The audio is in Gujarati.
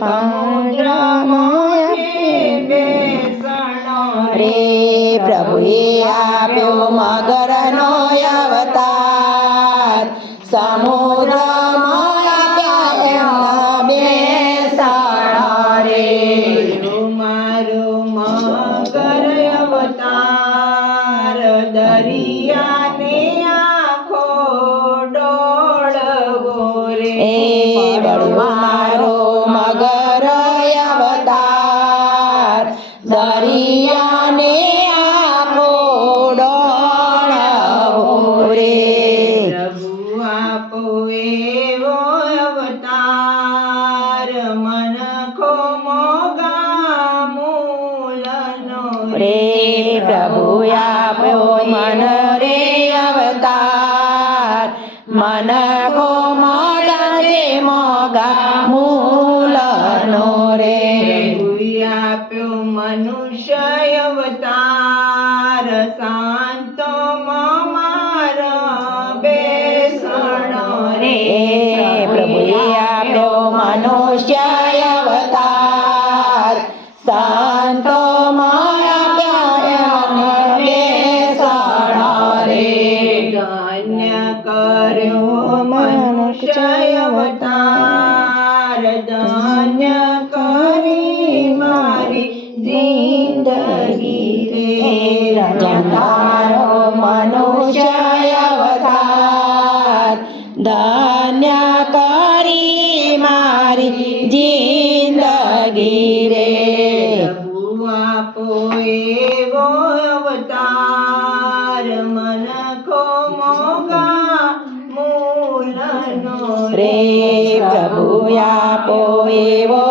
સમુદ્રમાં બેસણો રે પ્રભુએ આપ્યો મગરનો અવતાર સમુદ્રમાં આપ્યા એમના બેસણ રે મારો મગર અવતાર દરિયાને આખો ડોળવો રે એ બળવો મારો મગર અવતાર દરિયાને આખો ડોળવો રે પ્રભુ આપો એવો અવતાર મનખો મોગા મૂલનો રે પ્રભુ આપ્યો મન રે અવતાર મન કો મોગા જે મોગા મૂલનો રે પ્રભુએ આપ્યો મનુષ્ય અવતાર શાંતો મારા બેસણ રે પ્રભુએ આપ્યો મનુષ્ય અવતાર સંતો ધન્ય કર્યો મનુષ્ય અવતાર ધન્ય કરી મારી જિંદગી રે જનારો મનુષ્ય અવતાર ધન્ય કરી મારી જિંદગી રે પ્રભુ આપો એવો અવતાર મનખો મોગા મૂલનો રે પ્રભુ આપો એવો